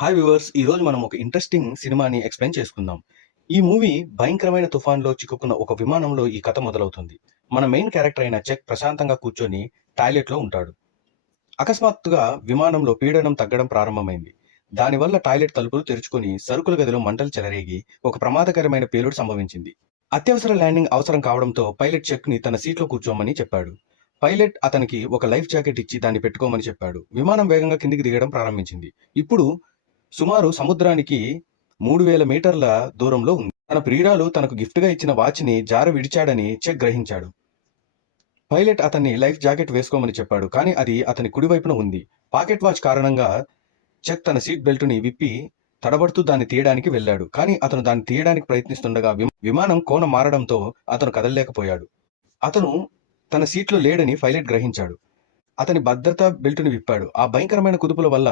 Hi viewers, ఈరోజు మనం ఒక ఇంట్రెస్టింగ్ సినిమాని ఎక్స్ప్లెయిన్ చేసుకుందాం. ఈ మూవీ భయంకరమైన తుఫాన్లో చిక్కుకున్న ఒక విమానంలో ఈ కథ మొదలవుతుంది. మన మెయిన్ క్యారెక్టర్ అయిన చెక్ ప్రశాంతంగా కూర్చొని టాయిలెట్లో ఉంటాడు. అకస్మాత్తుగా విమానంలో పీడనం తగ్గడం ప్రారంభమైంది. దానివల్ల టాయిలెట్ తలుపులు తెరుచుకొని సరుకుల గదిలో మంటలు చెలరేగి ఒక ప్రమాదకరమైన పేలుడు సంభవించింది. అత్యవసర ల్యాండింగ్ అవసరం కావడంతో పైలట్ చెక్ని తన సీట్లో కూర్చోమని చెప్పాడు. పైలట్ అతనికి ఒక లైఫ్ జాకెట్ ఇచ్చి దాన్ని పెట్టుకోమని చెప్పాడు. విమానం వేగంగా కిందికి దిగడం ప్రారంభించింది. ఇప్పుడు సుమారు సముద్రానికి 3000 మీటర్ల దూరంలో ఉంది. తన ప్రియురాలు తనకు గిఫ్ట్‌గా ఇచ్చిన వాచ్‌ని జార విడిచాడని చెక్ గ్రహించాడు. పైలట్ అతన్ని లైఫ్ జాకెట్ వేసుకోమని చెప్పాడు. కానీ అది అతని కుడివైపున ఉంది. పాకెట్ వాచ్ కారణంగా చెక్ తన సీట్ బెల్ట్‌ని విప్పి తడబడుతూ దాన్ని తీయడానికి వెళ్ళాడు. కానీ అతను దాన్ని తీయడానికి ప్రయత్నిస్తుండగా విమానం కోణం మారడంతో అతను కదలలేకపోయాడు. అతను తన సీట్లో లేడని పైలట్ గ్రహించాడు. అతని భద్రతా బెల్టుని విప్పాడు. ఆ భయంకరమైన కుదుపుల వల్ల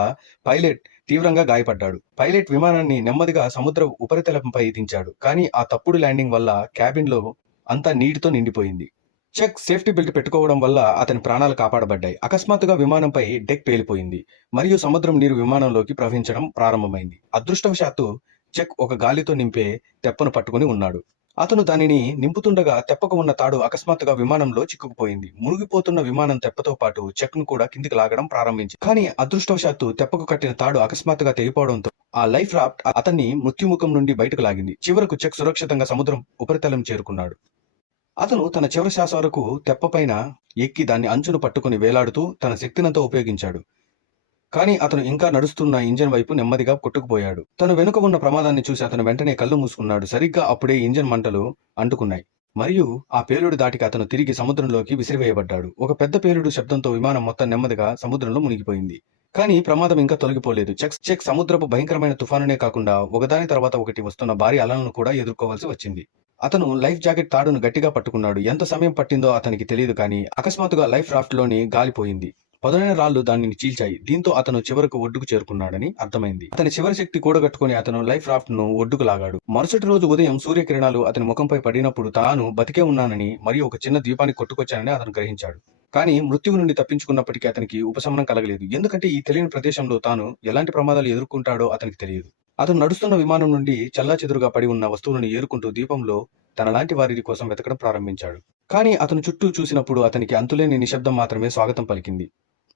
పైలట్ తీవ్రంగా గాయపడ్డాడు. పైలట్ విమానాన్ని నెమ్మదిగా సముద్ర ఉపరితలంపై దించాడు. కానీ ఆ తప్పుడు ల్యాండింగ్ వల్ల క్యాబిన్లో అంతా నీటితో నిండిపోయింది. చెక్ సేఫ్టీ బెల్ట్ పెట్టుకోవడం వల్ల అతని ప్రాణాలు కాపాడబడ్డాయి. అకస్మాత్తుగా విమానంపై డెక్ పేలిపోయింది మరియు సముద్రం నీరు విమానంలోకి ప్రవహించడం ప్రారంభమైంది. అదృష్టవశాత్తు చెక్ ఒక గాలితో నింపే తెప్పను పట్టుకుని ఉన్నాడు. అతను దానిని నింపుతుండగా తెప్పకు ఉన్న తాడు అకస్మాత్తుగా విమానంలో చిక్కుకుపోయింది. మునిగిపోతున్న విమానం తెప్పతో పాటు చెక్ను కూడా కిందికి లాగడం ప్రారంభించింది. కానీ అదృష్టవశాత్తు తెప్పకు కట్టిన తాడు అకస్మాత్తుగా తెగిపోవడంతో ఆ లైఫ్ రాఫ్ట్ అతన్ని మృత్యుముఖం నుండి బయటకు లాగింది. చివరకు చెక్ సురక్షితంగా సముద్రం ఉపరితలం చేరుకున్నాడు. అతను తన చివరి శ్వాస వరకు తెప్పపైన ఎక్కి దాన్ని అంచును పట్టుకుని వేలాడుతూ తన శక్తినంతా ఉపయోగించాడు. కానీ అతను ఇంకా నడుస్తున్న ఇంజన్ వైపు నెమ్మదిగా కొట్టుకుపోయాడు. తను వెనుక ఉన్న ప్రమాదాన్ని చూసి అతను వెంటనే కళ్ళు మూసుకున్నాడు. సరిగ్గా అప్పుడే ఇంజన్ మంటలు అంటుకున్నాయి మరియు ఆ పేలుడు దాటికి అతను తిరిగి సముద్రంలోకి విసిరివేయబడ్డాడు. ఒక పెద్ద పేలుడు శబ్దంతో విమానం మొత్తం నెమ్మదిగా సముద్రంలో మునిగిపోయింది. కానీ ప్రమాదం ఇంకా తొలగిపోలేదు. చెక్ సముద్రపు భయంకరమైన తుఫానునే కాకుండా ఒకదాని తర్వాత ఒకటి వస్తున్న భారీ అలలను కూడా ఎదుర్కోవాల్సి వచ్చింది. అతను లైఫ్ జాకెట్ తాడును గట్టిగా పట్టుకున్నాడు. ఎంత సమయం పట్టిందో అతనికి తెలియదు. కానీ అకస్మాత్తుగా లైఫ్ రాఫ్ట్ లోని గాలిపోయింది. పదునైన రాళ్లు దానిని చీల్చాయి. దీంతో అతను చివరకు ఒడ్డుకు చేరుకున్నాడని అర్థమైంది. అతని చివరి శక్తి కూడగట్టుకుని అతను లైఫ్ రాఫ్ట్ ను ఒడ్డుకు లాగాడు. మరుసటి రోజు ఉదయం సూర్యకిరణాలు అతని ముఖంపై పడినప్పుడు తాను బతికే ఉన్నానని మరియు ఒక చిన్న ద్వీపానికి కొట్టుకొచ్చానని అతను గ్రహించాడు. కానీ మృత్యువు నుండి తప్పించుకున్నప్పటికీ అతనికి ఉపశమనం కలగలేదు. ఎందుకంటే ఈ తెలియని ప్రదేశంలో తాను ఎలాంటి ప్రమాదాలు ఎదుర్కొంటాడో అతనికి తెలియదు. అతను నడుస్తున్న విమానం నుండి చెల్లాచెదురుగా పడి ఉన్న వస్తువులను ఏరుకుంటూ దీపంలో తనలాంటి వారి కోసం వెతకడం ప్రారంభించాడు. కానీ అతను చుట్టూ చూసినప్పుడు అతనికి అంతులేని నిశ్శబ్దం మాత్రమే స్వాగతం పలికింది.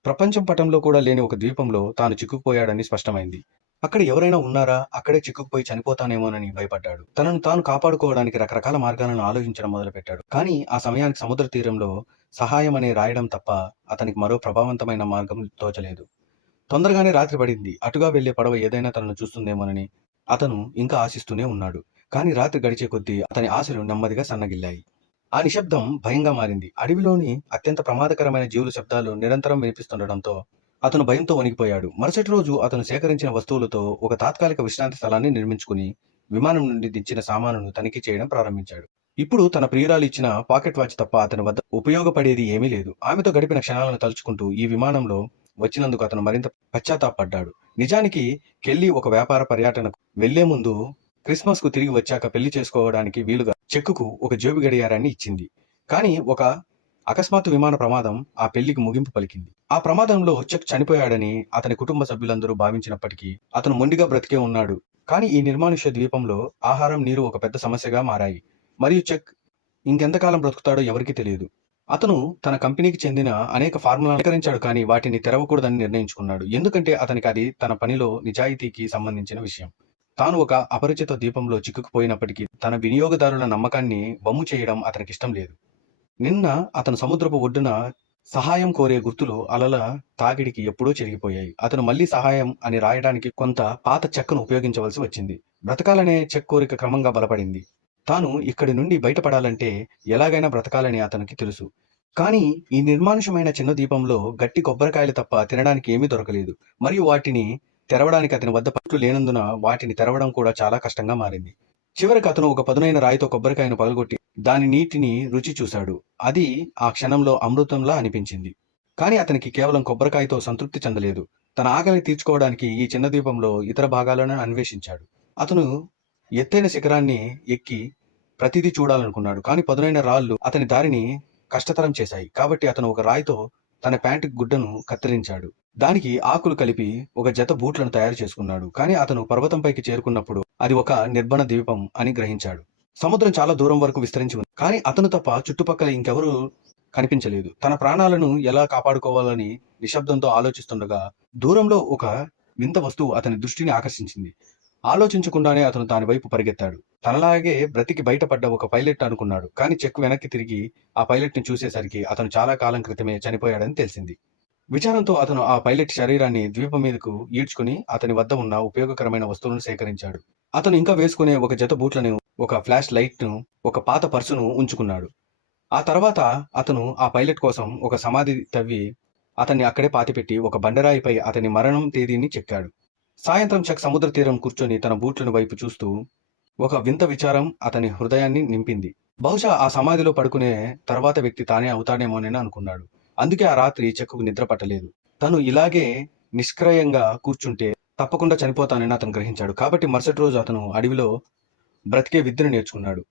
ప్రపంచం పటంలో కూడా లేని ఒక ద్వీపంలో తాను చిక్కుకుపోయాడని స్పష్టమైంది. అక్కడ ఎవరైనా ఉన్నారా? అక్కడే చిక్కుకుపోయి చనిపోతానేమోనని భయపడ్డాడు. తనను తాను కాపాడుకోవడానికి రకరకాల మార్గాలను ఆలోచించడం మొదలుపెట్టాడు. కానీ ఆ సమయానికి సముద్ర తీరంలో సహాయం అనే రాయడం తప్ప అతనికి మరో ప్రభావవంతమైన మార్గం తోచలేదు. తొందరగానే రాత్రి పడింది. అటుగా వెళ్లే పడవ ఏదైనా తనను చూస్తుందేమోనని అతను ఇంకా ఆశిస్తూనే ఉన్నాడు. కానీ రాత్రి గడిచే కొద్దీ అతని ఆశలు నెమ్మదిగా సన్నగిల్లాయి. ఆ నిశ్శబ్దం భయంగా మారింది. అడవిలోని అత్యంత ప్రమాదకరమైన జీవుల శబ్దాలు నిరంతరం వినిపిస్తుండటంతో అతను భయంతో వణికిపోయాడు. మరుసటి రోజు అతను సేకరించిన వస్తువులతో ఒక తాత్కాలిక విశ్రాంతి స్థలాన్ని నిర్మించుకుని విమానం నుండి దించిన సామానును తనిఖీ చేయడం ప్రారంభించాడు. ఇప్పుడు తన ప్రియురాలు ఇచ్చిన పాకెట్ వాచ్ తప్ప అతని వద్ద ఉపయోగపడేది ఏమీ లేదు. ఆమెతో గడిపిన క్షణాలను తలుచుకుంటూ ఈ విమానంలో వచ్చినందుకు అతను మరింత పశ్చాత్తాపడ్డాడు. నిజానికి కెల్లీ ఒక వ్యాపార పర్యటనకు వెళ్లే ముందు క్రిస్మస్ కు తిరిగి వచ్చాక పెళ్లి చేసుకోవడానికి వీలుగా చెక్కుకు ఒక జేబు గడియారాన్ని ఇచ్చింది. కానీ ఒక అకస్మాత్తు విమాన ప్రమాదం ఆ పెళ్లికి ముగింపు పలికింది. ఆ ప్రమాదంలో చెక్ చనిపోయాడని అతని కుటుంబ సభ్యులందరూ భావించినప్పటికీ అతను మొండిగా బ్రతికే ఉన్నాడు. కానీ ఈ నిర్మానుష్య ద్వీపంలో ఆహారం, నీరు ఒక పెద్ద సమస్యగా మారాయి మరియు చెక్ ఇంకెంతకాలం బ్రతుకుతాడో ఎవరికీ తెలియదు. అతను తన కంపెనీకి చెందిన అనేక ఫార్ములాలను సేకరించాడు. కానీ వాటిని తెరవకూడదని నిర్ణయించుకున్నాడు. ఎందుకంటే అతనికి అది తన పనిలో నిజాయితీకి సంబంధించిన విషయం. తాను ఒక అపరిచిత ద్వీపంలో చిక్కుకుపోయినప్పటికీ తన వినియోగదారుల నమ్మకాన్ని వమ్ము చేయడం అతనికిష్టం లేదు. నిన్న అతను సముద్రపు ఒడ్డున సహాయం కోరే గుర్తులు అలల తాకిడికి ఎప్పుడూ చెరిగిపోయాయి. అతను మళ్లీ సహాయం అని రాయడానికి కొంత పాత చెక్కను ఉపయోగించవలసి వచ్చింది. బ్రతకాలనే చెక్ కోరిక క్రమంగా బలపడింది. తాను ఇక్కడి నుండి బయటపడాలంటే ఎలాగైనా బ్రతకాలని అతనికి తెలుసు. కానీ ఈ నిర్మానుషమైన చిన్న ద్వీపంలో గట్టి కొబ్బరికాయలు తప్ప తినడానికి ఏమీ దొరకలేదు మరియు వాటిని తెరవడానికి అతని వద్ద పట్టు లేనందున వాటిని తెరవడం కూడా చాలా కష్టంగా మారింది. చివరికి అతను ఒక పదునైన రాయితో కొబ్బరికాయను పగలగొట్టి దాని నీటిని రుచి చూశాడు. అది ఆ క్షణంలో అమృతంలా అనిపించింది. కానీ అతనికి కేవలం కొబ్బరికాయతో సంతృప్తి చెందలేదు. తన ఆకలిని తీర్చుకోవడానికి ఈ చిన్న ద్వీపంలో ఇతర భాగాలను అన్వేషించాడు. అతను ఎత్తైన శిఖరాన్ని ఎక్కి ప్రతిదీ చూడాలనుకున్నాడు. కానీ పదునైన రాళ్లు అతని దారిని కష్టతరం చేశాయి. కాబట్టి అతను ఒక రాయితో తన ప్యాంటు గుడ్డను కత్తిరించాడు. దానికి ఆకులు కలిపి ఒక జత బూట్లను తయారు చేసుకున్నాడు. కానీ అతను పర్వతంపైకి చేరుకున్నప్పుడు అది ఒక నిర్బణ ద్వీపం అని గ్రహించాడు. సముద్రం చాలా దూరం వరకు విస్తరించి ఉంది. కానీ అతను తప్ప చుట్టుపక్కల ఇంకెవరూ కనిపించలేదు. తన ప్రాణాలను ఎలా కాపాడుకోవాలని నిశ్శబ్దంతో ఆలోచిస్తుండగా దూరంలో ఒక వింత వస్తువు అతని దృష్టిని ఆకర్షించింది. ఆలోచించకుండానే అతను దాని వైపు పరిగెత్తాడు. తనలాగే బ్రతికి బయటపడ్డ ఒక పైలట్ అనుకున్నాడు. కానీ చెక్ వెనక్కి తిరిగి ఆ పైలట్ ని చూసేసరికి అతను చాలా కాలం క్రితమే చనిపోయాడని తెలిసింది. విచారంతో అతను ఆ పైలట్ శరీరాన్ని ద్వీపం మీదకు ఈడ్చుకుని అతని వద్ద ఉన్న ఉపయోగకరమైన వస్తువులను సేకరించాడు. అతను ఇంకా వేసుకునే ఒక జత బూట్లను, ఒక ఫ్లాష్ లైట్ ను, ఒక పాత పర్సును ఉంచుకున్నాడు. ఆ తర్వాత అతను ఆ పైలట్ కోసం ఒక సమాధి తవ్వి అతన్ని అక్కడే పాతిపెట్టి ఒక బండరాయిపై అతని మరణం తేదీని చెక్కాడు. సాయంత్రం చెక్ సముద్ర తీరం కూర్చొని తన బూట్లను వైపు చూస్తూ ఒక వింత విచారం అతని హృదయాన్ని నింపింది. బహుశా ఆ సమాధిలో పడుకునే తర్వాత వ్యక్తి తానే అవుతాడేమోనని అనుకున్నాడు. అందుకే ఆ రాత్రి చెక్కుకు నిద్ర పట్టలేదు. తను ఇలాగే నిష్క్రయంగా కూర్చుంటే తప్పకుండా చనిపోతానని అతను గ్రహించాడు. కాబట్టి మరుసటి రోజు అతను అడవిలో బ్రతికే విద్యను నేర్చుకున్నాడు.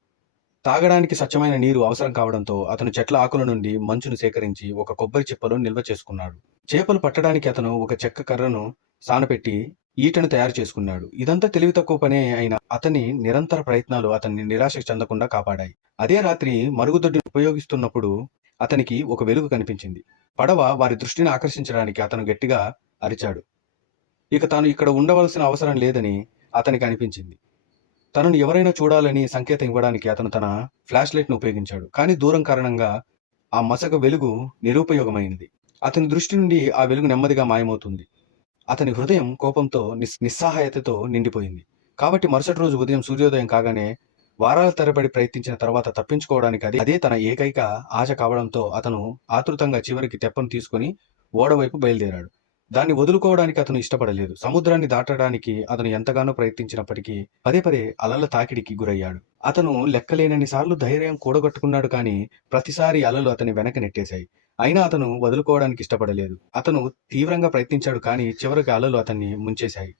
తాగడానికి స్వచ్ఛమైన నీరు అవసరం కావడంతో అతను చెట్ల ఆకుల నుండి మంచును సేకరించి ఒక కొబ్బరి చిప్పలో నిల్వ చేసుకున్నాడు. చేపలు పట్టడానికి అతను ఒక చెక్క కర్రను సానపెట్టి ఈటను తయారు చేసుకున్నాడు. ఇదంతా తెలివి తక్కువ పనే అయిన అతని నిరంతర ప్రయత్నాలు అతన్ని నిరాశ చెందకుండా కాపాడాయి. అదే రాత్రి మరుగుదొడ్డిని ఉపయోగిస్తున్నప్పుడు అతనికి ఒక వెలుగు కనిపించింది. పడవ వారి దృష్టిని ఆకర్షించడానికి అతను గట్టిగా అరిచాడు. ఇక తాను ఇక్కడ ఉండవలసిన అవసరం లేదని అతనికి అనిపించింది. తనను ఎవరైనా చూడాలని సంకేతం ఇవ్వడానికి అతను తన ఫ్లాష్ లైట్ ను ఉపయోగించాడు. కానీ దూరం కారణంగా ఆ మసక వెలుగు నిరుపయోగమైనది. అతని దృష్టి నుండి ఆ వెలుగు నెమ్మదిగా మాయమవుతుంది. అతని హృదయం కోపంతో నిస్సహాయతతో నిండిపోయింది. కాబట్టి మరుసటి రోజు ఉదయం సూర్యోదయం కాగానే వారాల తరబడి ప్రయత్నించిన తర్వాత తప్పించుకోవడానికి అదే తన ఏకైక ఆశ కావడంతో అతను ఆతృతంగా చివరికి తెప్పను తీసుకుని ఓడవైపు బయలుదేరాడు. దాన్ని వదులుకోవడానికి అతను ఇష్టపడలేదు. సముద్రాన్ని దాటడానికి అతను ఎంతగానో ప్రయత్నించినప్పటికీ పదే పదే అలల తాకిడికి గురయ్యాడు. అతను లెక్కలేనన్ని సార్లు ధైర్యం కూడగట్టుకున్నాడు. కానీ ప్రతిసారి అలలు అతని వెనక నెట్టేశాయి. అయినా అతను వదులుకోవడానికి ఇష్టపడలేదు. అతను తీవ్రంగా ప్రయత్నించాడు. కానీ చివరికి అలలు అతన్ని ముంచేశాయి.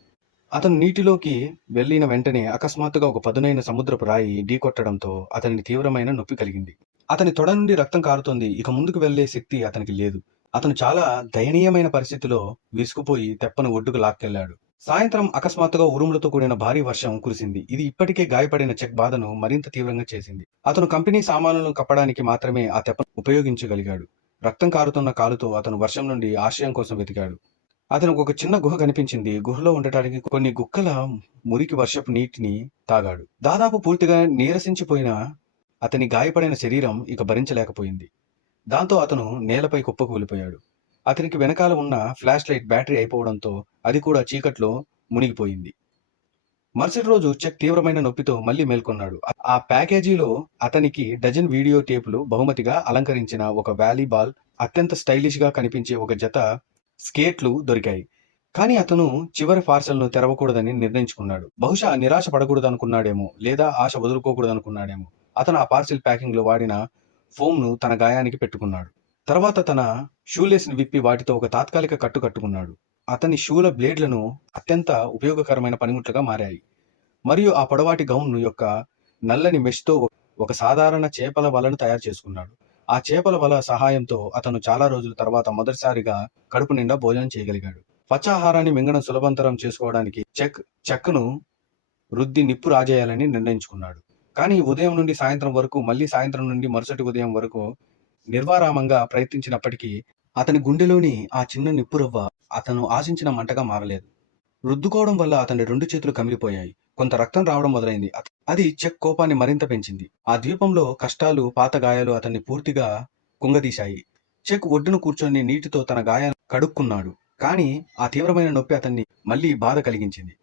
అతను నీటిలోకి వెళ్లిన వెంటనే అకస్మాత్తుగా ఒక పదునైన సముద్రపు రాయి ఢీకొట్టడంతో అతనికి తీవ్రమైన నొప్పి కలిగింది. అతని తొడ నుండి రక్తం కారుతోంది. ఇక ముందుకు వెళ్లే శక్తి అతనికి లేదు. అతను చాలా దయనీయమైన పరిస్థితిలో విసుకుపోయి తెప్పను ఒడ్డుకు లాక్కెళ్లాడు. సాయంత్రం అకస్మాత్తుగా ఉరుములతో కూడిన భారీ వర్షం కురిసింది. ఇది ఇప్పటికే గాయపడిన చెక్ బాధను మరింత తీవ్రంగా చేసింది. అతను కంపెనీ సామానులను కప్పడానికి మాత్రమే ఆ తెప్పను ఉపయోగించగలిగాడు. రక్తం కారుతున్న కాలుతో అతను వర్షం నుండి ఆశ్రయం కోసం వెతికాడు. అతనికి ఒక చిన్న గుహ కనిపించింది. గుహలో ఉండటానికి కొన్ని గుక్కల మురికి వర్షపు నీటిని తాగాడు. దాదాపు పూర్తిగా నీరసించిపోయిన అతని గాయపడిన శరీరం ఇక భరించలేకపోయింది. దాంతో అతను నేలపై కుప్పకు వెళ్ళిపోయాడు. అతనికి వెనకాల ఉన్న ఫ్లాష్ లైట్ బ్యాటరీ అయిపోవడంతో అది కూడా చీకట్లో మునిగిపోయింది. మరుసటి రోజు చెక్ తీవ్రమైన నొప్పితో మళ్లీ మేల్కొన్నాడు. ఆ ప్యాకేజీలో అతనికి డజన్ వీడియో టేపులు, బహుమతిగా అలంకరించిన ఒక వాలీబాల్, అత్యంత స్టైలిష్ గా కనిపించే ఒక జత స్కేట్లు దొరికాయి. కానీ అతను చివరి పార్సల్ను తెరవకూడదని నిర్ణయించుకున్నాడు. బహుశా నిరాశ పడకూడదనుకున్నాడేమో, లేదా ఆశ వదులుకోకూడదనుకున్నాడేమో. అతను ఆ పార్సిల్ ప్యాకింగ్ లో వాడిన ఫోమ్ ను తన గాయానికి పెట్టుకున్నాడు. తర్వాత తన షూలేస్ ని విప్పి వాటితో ఒక తాత్కాలిక కట్టు కట్టుకున్నాడు. అతని షూల బ్లేడ్లను అత్యంత ఉపయోగకరమైన పనిముట్లుగా మారాయి. మరియు ఆ పొడవాటి గౌన్ యొక్క నల్లని మెష్ తో ఒక సాధారణ చేపల వలను తయారు చేసుకున్నాడు. ఆ చేపల వల సహాయంతో అతను చాలా రోజుల తర్వాత మొదటిసారిగా కడుపు నిండా భోజనం చేయగలిగాడు. పచ్చాహారాన్ని మింగడం సులభంతరం చేసుకోవడానికి చెక్కను రుద్ది నిప్పు రాజేయాలని నిర్ణయించుకున్నాడు. కానీ ఉదయం నుండి సాయంత్రం వరకు, మళ్ళీ సాయంత్రం నుండి మరుసటి ఉదయం వరకు నిర్వారామంగా ప్రయత్నించినప్పటికీ అతని గుండెలోని ఆ చిన్న నిప్పు రవ్వ అతను ఆశించిన మంటగా మారలేదు. రుద్దుకోవడం వల్ల అతని 2 చేతులు కమిలిపోయాయి. కొంత రక్తం రావడం మొదలైంది. అది చెక్ కోపాన్ని మరింత పెంచింది. ఆ ద్వీపంలో కష్టాలు, పాత గాయాలు అతన్ని పూర్తిగా కుంగదీశాయి. చెక్ ఒడ్డున కూర్చొని నీటితో తన గాయాలను కడుక్కున్నాడు. కానీ ఆ తీవ్రమైన నొప్పి అతన్ని మళ్లీ బాధ కలిగించింది.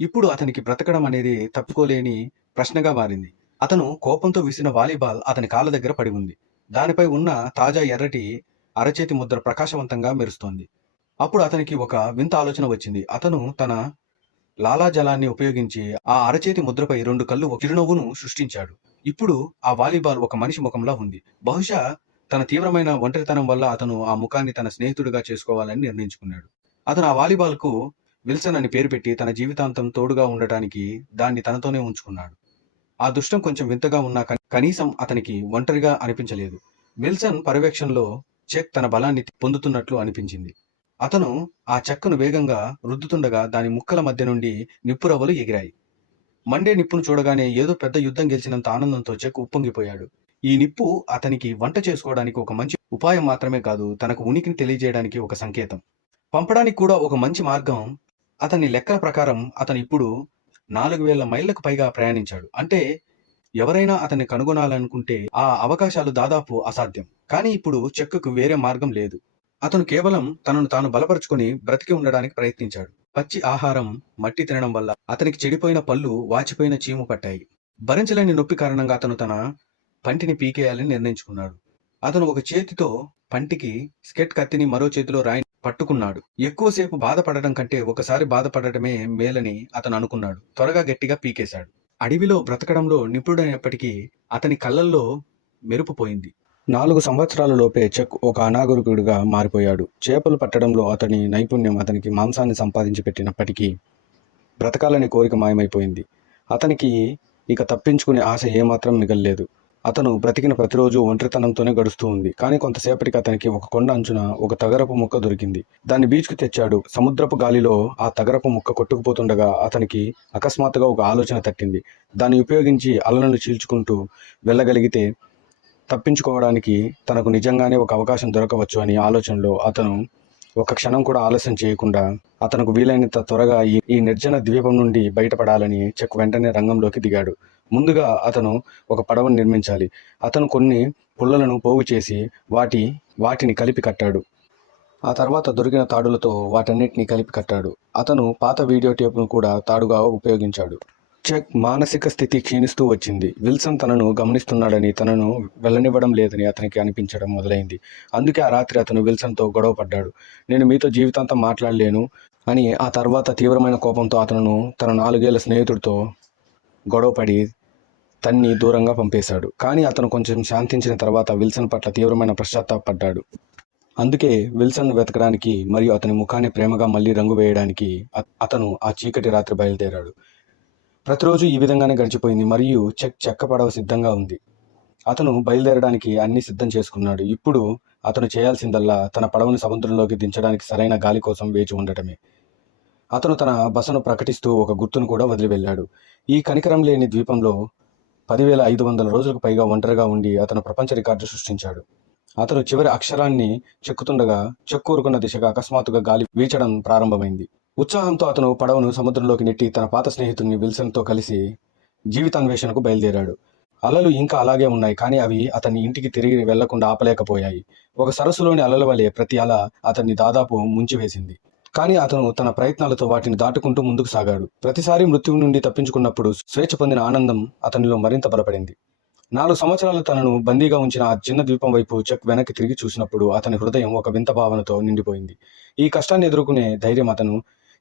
ఇప్పుడు అతనికి బ్రతకడం అనేది తప్పుకోలేని ప్రశ్నగా మారింది. అతను కోపంతో విసిరిన వాలీబాల్ అతని కాళ్ళ దగ్గర పడి ఉంది. దానిపై ఉన్న తాజా ఎర్రటి అరచేతి ముద్ర ప్రకాశవంతంగా మెరుస్తోంది. అప్పుడు అతనికి ఒక వింత ఆలోచన వచ్చింది. అతను తన లాలాజలాన్ని ఉపయోగించి ఆ అరచేతి ముద్రపై 2 కళ్ళు ఒక చిరునవ్వును సృష్టించాడు. ఇప్పుడు ఆ వాలీబాల్ ఒక మనిషి ముఖంలా ఉంది. బహుశా తన తీవ్రమైన ఒంటరితనం వల్ల అతను ఆ ముఖాన్ని తన స్నేహితుడిగా చేసుకోవాలని నిర్ణయించుకున్నాడు. అతను ఆ వాలీబాల్ కు విల్సన్ అని పేరు పెట్టి తన జీవితాంతం తోడుగా ఉండటానికి దాన్ని తనతోనే ఉంచుకున్నాడు. ఆ దృష్టం కొంచెం వింతగా ఉన్నా కనీసం అతనికి ఒంటరిగా అనిపించలేదు. విల్సన్ పర్యవేక్షణలో చెక్ తన బలాన్ని పొందుతున్నట్లు అనిపించింది. అతను ఆ చెక్కను వేగంగా రుద్దుతుండగా దాని ముక్కల మధ్య నుండి నిప్పురవ్వలు ఎగిరాయి. మండే నిప్పును చూడగానే ఏదో పెద్ద యుద్ధం గెలిచినంత ఆనందంతో చెక్ ఉప్పొంగిపోయాడు. ఈ నిప్పు అతనికి వంట చేసుకోవడానికి ఒక మంచి ఉపాయం మాత్రమే కాదు, తనకు ఉనికిని తెలియజేయడానికి ఒక సంకేతం. పంపడానికి కూడా ఒక మంచి మార్గం. అతని లెక్కల ప్రకారం అతను ఇప్పుడు 4000 మైళ్ళకు పైగా ప్రయాణించాడు. అంటే ఎవరైనా అతన్ని కనుగొనాలనుకుంటే ఆ అవకాశాలు దాదాపు అసాధ్యం. కానీ ఇప్పుడు చెక్కుకు వేరే మార్గం లేదు. అతను కేవలం తనను తాను బలపరుచుకొని బ్రతికి ఉండడానికి ప్రయత్నించాడు. పచ్చి ఆహారం, మట్టి తినడం వల్ల అతనికి చెడిపోయిన పళ్ళు, వాచిపోయిన చీము పట్టాయి. భరించలేని నొప్పి కారణంగా అతను తన పంటిని పీకేయాలని నిర్ణయించుకున్నాడు. అతను ఒక చేతితో పంటికి స్కెట్ కత్తిని, మరో చేతిలో రాయిని పట్టుకున్నాడు. ఎక్కువసేపు బాధపడడం కంటే ఒకసారి బాధపడటమే మేలని అతను అనుకున్నాడు. త్వరగా గట్టిగా పీకేశాడు. అడవిలో బ్రతకడంలో నిపుణుడైనప్పటికీ అతని కళ్ళల్లో మెరుపు పోయింది. 4 సంవత్సరాల లోపే చెక్ ఒక అనాగరికుడిగా మారిపోయాడు. చేపలు పట్టడంలో అతని నైపుణ్యం అతనికి మాంసాన్ని సంపాదించి పెట్టినప్పటికీ బ్రతకాలనే కోరిక మాయమైపోయింది. అతనికి ఇక తప్పించుకునే ఆశ ఏమాత్రం మిగల్లేదు. అతను బ్రతికిన ప్రతిరోజు ఒంటరితనంతోనే గడుస్తూ ఉంది. కానీ కొంతసేపటికి అతనికి ఒక కొండ అంచున ఒక తగరపు ముక్క దొరికింది. దాన్ని బీచ్కు తెచ్చాడు. సముద్రపు గాలిలో ఆ తగరపు ముక్క కొట్టుకుపోతుండగా అతనికి అకస్మాత్తుగా ఒక ఆలోచన తట్టింది. దాన్ని ఉపయోగించి అలలను చీల్చుకుంటూ వెళ్ళగలిగితే తప్పించుకోవడానికి తనకు నిజంగానే ఒక అవకాశం దొరకవచ్చు అని ఆలోచనలో అతను ఒక క్షణం కూడా ఆలస్యం చేయకుండా అతనికి వీలైనంత త్వరగా ఈ నిర్జన ద్వీపం నుండి బయటపడాలని చెక్ వెంటనే రంగంలోకి దిగాడు. ముందుగా అతను ఒక పడవను నిర్మించాలి. అతను కొన్ని పుల్లలను పోగు చేసి వాటిని కలిపి కట్టాడు. ఆ తర్వాత దొరికిన తాడులతో వాటన్నిటిని కలిపి కట్టాడు. అతను పాత వీడియో టేపును కూడా తాడుగా ఉపయోగించాడు. చెక్ మానసిక స్థితి క్షీణిస్తూ వచ్చింది. విల్సన్ తనను గమనిస్తున్నాడని, తనను వెళ్ళనివ్వడం లేదని అతనికి అనిపించడం మొదలైంది. అందుకే ఆ రాత్రి అతను విల్సన్తో గొడవ పడ్డాడు. నేను మీతో జీవితాంతం మాట్లాడలేను అని. ఆ తర్వాత తీవ్రమైన కోపంతో అతను తన 4 ఏళ్ల స్నేహితుడితో గొడవపడి తన్ని దూరంగా పంపేశాడు. కానీ అతను కొంచెం శాంతించిన తర్వాత విల్సన్ పట్ల తీవ్రమైన పశ్చాత్తాపడ్డాడు. అందుకే విల్సన్ వెతకడానికి మరియు అతని ముఖాన్ని ప్రేమగా మళ్ళీ రంగు వేయడానికి అతను ఆ చీకటి రాత్రి బయలుదేరాడు. ప్రతిరోజు ఈ విధంగానే గడిచిపోయింది మరియు చెక్క పడవ సిద్ధంగా ఉంది. అతను బయలుదేరడానికి అన్ని సిద్ధం చేసుకున్నాడు. ఇప్పుడు అతను చేయాల్సిందల్లా తన పడవను సముద్రంలోకి దించడానికి సరైన గాలి కోసం వేచి ఉండటమే. అతను తన బసను ప్రకటిస్తూ ఒక గుర్తును కూడా వదిలి వెళ్ళాడు. ఈ కనికరం లేని ద్వీపంలో 10,500 రోజులకు పైగా ఒంటరిగా ఉండి అతను ప్రపంచ రికార్డు సృష్టించాడు. అతను చివరి అక్షరాన్ని చెక్కుతుండగా చెక్కూరుకున్న దిశగా అకస్మాత్తుగా గాలి వీచడం ప్రారంభమైంది. ఉత్సాహంతో అతను పడవను సముద్రంలోకి నెట్టి తన పాత స్నేహితుడిని విల్సన్తో కలిసి జీవితాన్వేషణకు బయలుదేరాడు. అలలు ఇంకా అలాగే ఉన్నాయి, కానీ అవి అతని ఇంటికి తిరిగి వెళ్లకుండా ఆపలేకపోయాయి. ఒక సరస్సులోని అలల వలె ప్రతి అల అతన్ని దాదాపు ముంచివేసింది. కానీ అతను తన ప్రయత్నాలతో వాటిని దాటుకుంటూ ముందుకు సాగాడు. ప్రతిసారి మృత్యువు నుండి తప్పించుకున్నప్పుడు స్వేచ్ఛ పొందిన ఆనందం అతనిలో మరింత బలపడింది. 4 సంవత్సరాలు తనను బందీగా ఉంచిన ఆ చిన్న ద్వీపం వైపు చెక్ వెనక్కి తిరిగి చూసినప్పుడు అతని హృదయం ఒక వింత భావనతో నిండిపోయింది. ఈ కష్టాన్ని ఎదుర్కొనే ధైర్యం అతను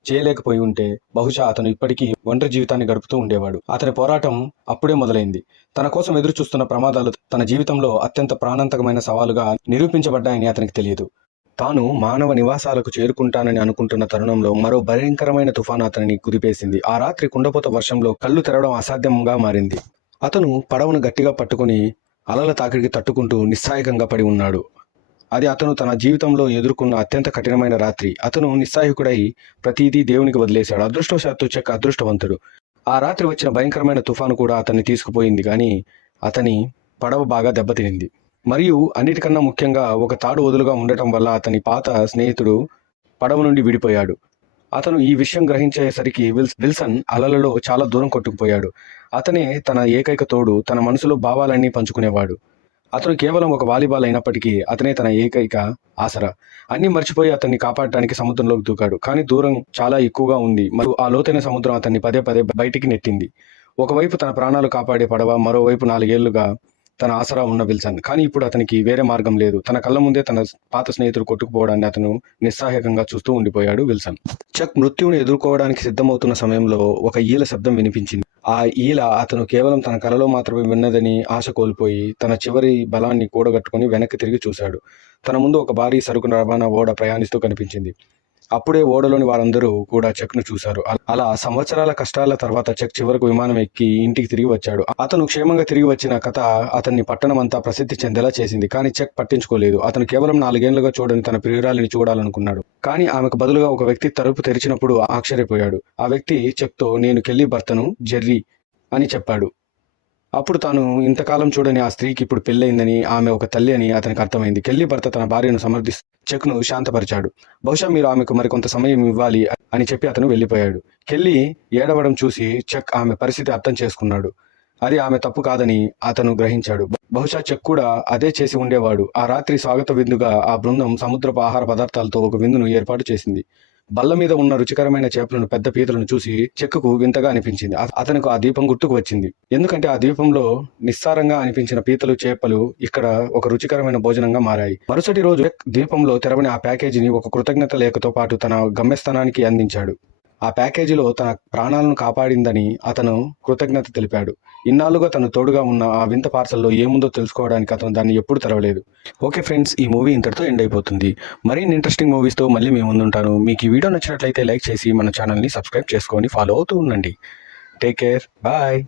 చేయలేకపోయి ఉంటే బహుశా అతను ఇప్పటికీ ఒంటరి జీవితాన్ని గడుపుతూ ఉండేవాడు. అతని పోరాటం అప్పుడే మొదలైంది. తన కోసం ఎదురు చూస్తున్న ప్రమాదాలు తన జీవితంలో అత్యంత ప్రాణాంతకమైన సవాలుగా నిరూపించబడ్డాయని అతనికి తెలియదు. తాను మానవ నివాసాలకు చేరుకుంటానని అనుకుంటున్న తరుణంలో మరో భయంకరమైన తుఫాను అతనిని కుదిపేసింది. ఆ రాత్రి కుండపోత వర్షంలో కళ్ళు తెరవడం అసాధ్యంగా మారింది. అతను పడవను గట్టిగా పట్టుకుని అలల తాకిడికి తట్టుకుంటూ నిస్సహాయకంగా పడి ఉన్నాడు. అది అతను తన జీవితంలో ఎదుర్కొన్న అత్యంత కఠినమైన రాత్రి. అతను నిస్సహాయకుడై ప్రతిదీ దేవునికి వదిలేశాడు. అదృష్టవశాత్తు చెక్ అదృష్టవంతుడు. ఆ రాత్రి వచ్చిన భయంకరమైన తుఫాను కూడా అతన్ని తీసుకుపోయింది, కానీ అతని పడవ బాగా దెబ్బతినింది. మరియు అన్నిటికన్నా ముఖ్యంగా ఒక తాడు వదులుగా ఉండటం వల్ల అతని పాత స్నేహితుడు పడవ నుండి విడిపోయాడు. అతను ఈ విషయం గ్రహించేసరికి విల్సన్ అలలలో చాలా దూరం కొట్టుకుపోయాడు. అతనే తన ఏకైక తోడు, తన మనసులో భావాలన్నీ పంచుకునేవాడు. అతను కేవలం ఒక వాలీబాల్ అయినప్పటికీ అతనే తన ఏకైక ఆసరా. అన్నీ మర్చిపోయి అతన్ని కాపాడటానికి సముద్రంలోకి దూకాడు. కానీ దూరం చాలా ఎక్కువగా ఉంది మరియు ఆ లోతైన సముద్రం అతన్ని పదే పదే బయటికి నెట్టింది. ఒకవైపు తన ప్రాణాలు కాపాడే పడవ, మరోవైపు 4 ఏళ్లుగా తన ఆసరా ఉన్న విల్సన్. కానీ ఇప్పుడు అతనికి వేరే మార్గం లేదు. తన కళ్ళ ముందే తన పాత స్నేహితుడు కొట్టుకుపోవడాన్ని అతను నిస్సహాయకంగా చూస్తూ ఉండిపోయాడు విల్సన్. చెక్ మృత్యువును ఎదుర్కోవడానికి సిద్ధమవుతున్న సమయంలో ఒక ఈల శబ్దం వినిపించింది. ఆ ఈల అతను కేవలం తన కలలో మాత్రమే విన్నదని ఆశ కోల్పోయి తన చివరి బలాన్ని కూడగట్టుకుని వెనక్కి తిరిగి చూశాడు. తన ముందు ఒక భారీ సరుకు రవాణా ఓడ ప్రయాణిస్తూ కనిపించింది. అప్పుడే ఓడలోని వారందరూ కూడా చెక్ను చూశారు. అలా సంవత్సరాల కష్టాల తర్వాత చెక్ చివరకు విమానం ఎక్కి ఇంటికి తిరిగి వచ్చాడు. అతను క్షేమంగా తిరిగి వచ్చిన కథ అతన్ని పట్టణమంతా ప్రసిద్ధి చెందేలా చేసింది. కానీ చెక్ పట్టించుకోలేదు. అతను కేవలం 4 ఏళ్లుగా చూడని తన ప్రియురాలిని చూడాలనుకున్నాడు. కానీ ఆమెకు బదులుగా ఒక వ్యక్తి తలుపు తెరిచినప్పుడు ఆశ్చర్యపోయాడు. ఆ వ్యక్తి చెక్తో, "నేను కెల్లీ భర్తను, జెర్రీ" అని చెప్పాడు. అప్పుడు తాను ఇంతకాలం చూడని ఆ స్త్రీకి ఇప్పుడు పెళ్ళయిందని, ఆమె ఒక తల్లి అని అతనికి అర్థమైంది. కెల్లీ భర్త తన భార్యను సమర్థిస్తూ చెక్ను శాంతపరిచాడు. "బహుశా మీరు ఆమెకు మరికొంత సమయం ఇవ్వాలి" అని చెప్పి అతను వెళ్ళిపోయాడు. కెల్లీ ఏడవడం చూసి చెక్ ఆమె పరిస్థితి అర్థం చేసుకున్నాడు. అది ఆమె తప్పు కాదని అతను గ్రహించాడు. బహుశా చెక్ కూడా అదే చేసి ఉండేవాడు. ఆ రాత్రి స్వాగత విందుగా ఆ బృందం సముద్రపు ఆహార పదార్థాలతో ఒక విందును ఏర్పాటు చేసింది. బల్ల మీద ఉన్న రుచికరమైన చేపలను, పెద్ద పీతలను చూసి చెక్కుకు వింతగా అనిపించింది. అతనికి ఆ ద్వీపం గుర్తుకు వచ్చింది. ఎందుకంటే ఆ ద్వీపంలో నిస్సారంగా అనిపించిన పీతలు, చేపలు ఇక్కడ ఒక రుచికరమైన భోజనంగా మారాయి. మరుసటి రోజు చెక్ ద్వీపంలో తెరవని ఆ ప్యాకేజీని ఒక కృతజ్ఞత లేఖతో పాటు తన గమ్యస్థానానికి అందించాడు. ఆ ప్యాకేజీలో తన ప్రాణాలను కాపాడిందని అతను కృతజ్ఞత తెలిపాడు. ఇన్నాళ్లుగా తను తోడుగా ఉన్న ఆ వింత పార్సల్లో ఏముందో తెలుసుకోవడానికి అతను దాన్ని ఎప్పుడు తెరవలేదు. ఓకే ఫ్రెండ్స్, ఈ మూవీ ఇంతటితో ఎండ్ అయిపోతుంది. మరిన్ని ఇంట్రెస్టింగ్ మూవీస్తో మళ్ళీ మేము ముందుంటాను. మీకు ఈ వీడియో నచ్చినట్లయితే లైక్ చేసి మన ఛానల్ని సబ్స్క్రైబ్ చేసుకొని ఫాలో అవుతూ ఉండండి. Take care, bye.